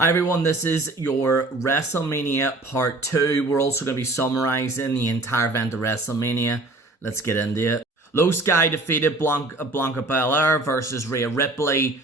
Hi everyone, this is your WrestleMania part 2. We're also going to be summarizing the entire event of WrestleMania. Let's get into it. Low Sky defeated Blanca Belair versus Rhea Ripley.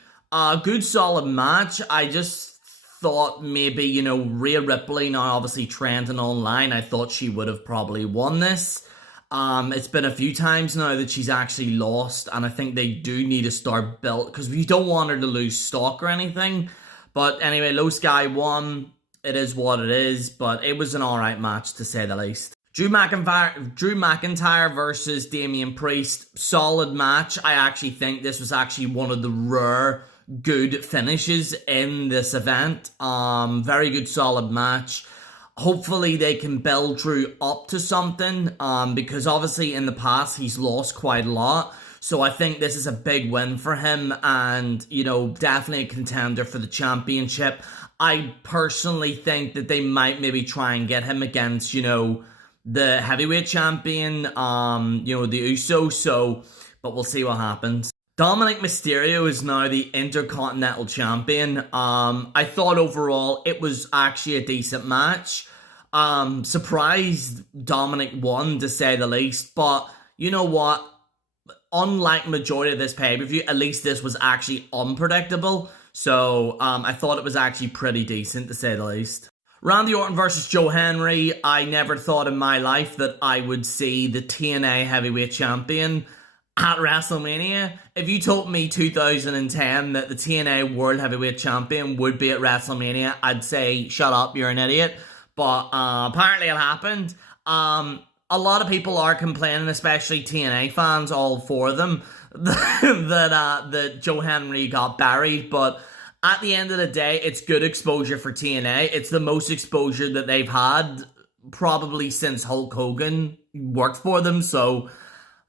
Good solid match. I just thought maybe, Rhea Ripley, now obviously trending online, I thought she would have probably won this. It's been a few times now that she's actually lost, and I think they do need to start build, because we don't want her to lose stock or anything. But anyway, Low Sky won. It is what it is, but it was an alright match to say the least. Drew McIntyre versus Damian Priest. Solid match. I actually think this was actually one of the rare good finishes in this event. Very good solid match. Hopefully they can build Drew up to something, because obviously in the past he's lost quite a lot. So I think this is a big win for him and, definitely a contender for the championship. I personally think that they might maybe try and get him against, the heavyweight champion, the Usos. But we'll see what happens. Dominic Mysterio is now the Intercontinental Champion. I thought overall it was actually a decent match. Surprised Dominic won, to say the least. But you know what? Unlike majority of this pay-per-view, at least this was actually unpredictable. So I thought it was actually pretty decent, to say the least. Randy Orton versus Joe Henry. I never thought in my life that I would see the TNA Heavyweight Champion at WrestleMania. If you told me 2010 that the TNA World Heavyweight Champion would be at WrestleMania, I'd say, shut up, you're an idiot. But apparently it happened. A lot of people are complaining, especially TNA fans, all four of them, that Joe Henry got buried. But at the end of the day, it's good exposure for TNA. It's the most exposure that they've had probably since Hulk Hogan worked for them. So,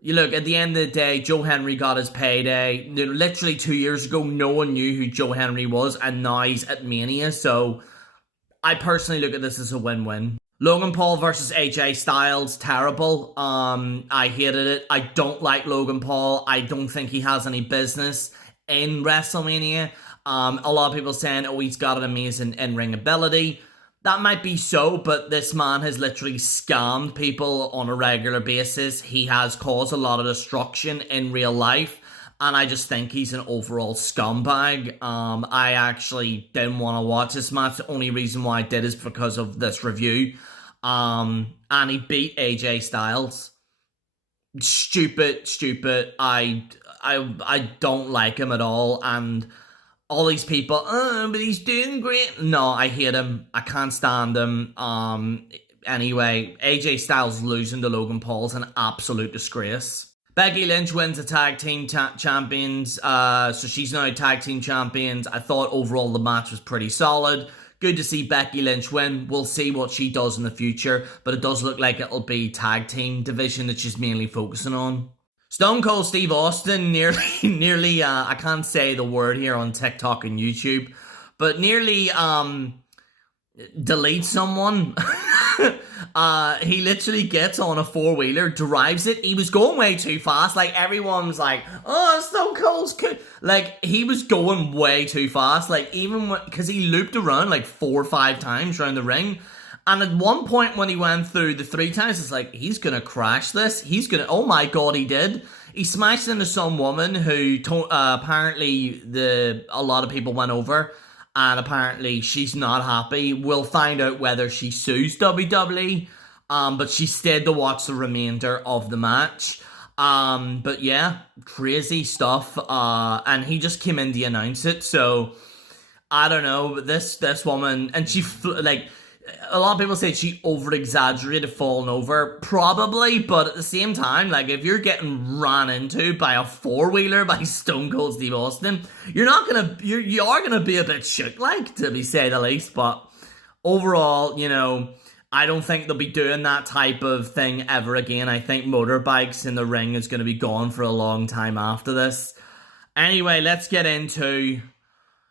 you look, at the end of the day, Joe Henry got his payday. Literally 2 years ago, no one knew who Joe Henry was, and now he's at Mania. So, I personally look at this as a win-win. Logan Paul versus AJ Styles, terrible. I hated it. I don't like Logan Paul. I don't think he has any business in WrestleMania. A lot of people saying, oh, he's got an amazing in-ring ability. That might be so, but this man has literally scammed people on a regular basis. He has caused a lot of destruction in real life, and I just think he's an overall scumbag. I actually didn't want to watch this match. The only reason why I did is because of this review. And he beat AJ Styles. Stupid. I don't like him at all. And all these people, but he's doing great. No, I hate him. I can't stand him. Anyway, AJ Styles losing to Logan Paul is an absolute disgrace. Becky Lynch wins the tag team champions, so she's now tag team champions. I thought overall the match was pretty solid. Good to see Becky Lynch win. We'll see what she does in the future, but it does look like it'll be tag team division that she's mainly focusing on. Stone Cold Steve Austin nearly, I can't say the word here on TikTok and YouTube, but nearly delete someone. He literally gets on a four-wheeler, drives it. He was going way too fast. Like, everyone was like, oh, Stone Cold's good. Like, he was going way too fast. Like, even because he looped around like 4 or 5 times around the ring. And at one point when he went through the 3 times, it's like, he's going to crash this. Oh my God, he did. He smashed into some woman who apparently a lot of people went over. And apparently she's not happy. We'll find out whether she sues WWE. But she stayed to watch the remainder of the match. But yeah, crazy stuff. And he just came in to announce it. So, I don't know. This woman, and she, like, a lot of people say she over-exaggerated falling over. Probably, but at the same time, like, if you're getting ran into by a four-wheeler by Stone Cold Steve Austin, you are gonna be a bit shook, like, to be say the least. But overall, I don't think they'll be doing that type of thing ever again. I think motorbikes in the ring is going to be gone for a long time after this. Anyway, let's get into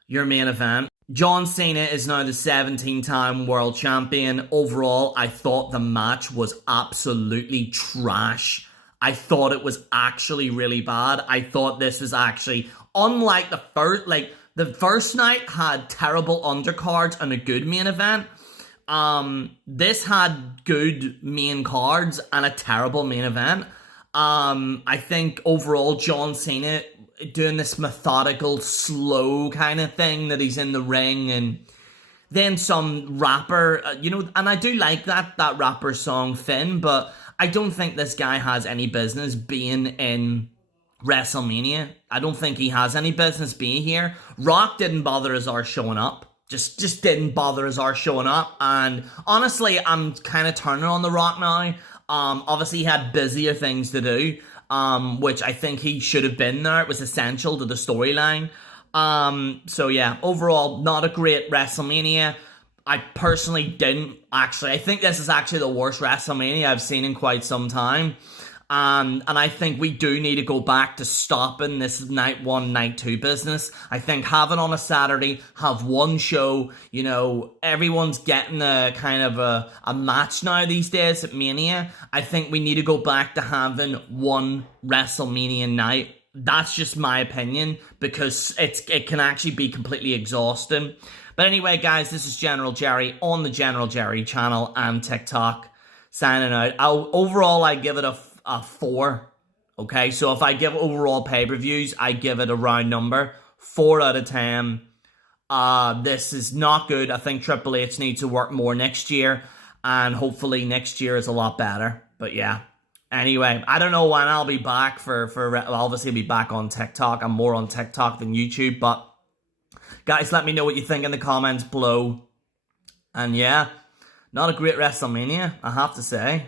your main event. John Cena is now the 17-time world champion. Overall, I thought the match was absolutely trash. I thought it was actually really bad. I thought this was actually, unlike the The first night had terrible undercards and a good main event. This had good main cards and a terrible main event. I think overall John Cena doing this methodical, slow kind of thing that he's in the ring, and then some rapper, and I do like that rapper song Finn, but I don't think this guy has any business being in WrestleMania. I don't think he has any business being here. Rock didn't bother his arse showing up. Just didn't bother his arse showing up. And honestly, I'm kind of turning on The Rock now. Obviously, he had busier things to do, which I think he should have been there. It was essential to the storyline. So yeah, overall, not a great WrestleMania. I personally didn't actually. I think this is actually the worst WrestleMania I've seen in quite some time. And I think we do need to go back to stopping this night one, night two business. I think having on a Saturday, have one show, everyone's getting a kind of a match now these days at Mania. I think we need to go back to having one WrestleMania night. That's just my opinion, because it can actually be completely exhausting. But anyway, guys, this is General Jerry on the General Jerry channel and TikTok, signing out. Overall, I give it a 4. Okay, so if I give overall pay-per-views, I give it a round number, 4 out of 10. This is not good. I think Triple H needs to work more next year, and hopefully next year is a lot better. But yeah. Anyway, I don't know when I'll be back I'll obviously be back on TikTok. I'm more on TikTok than YouTube, but guys, let me know what you think in the comments below. And yeah, not a great WrestleMania, I have to say.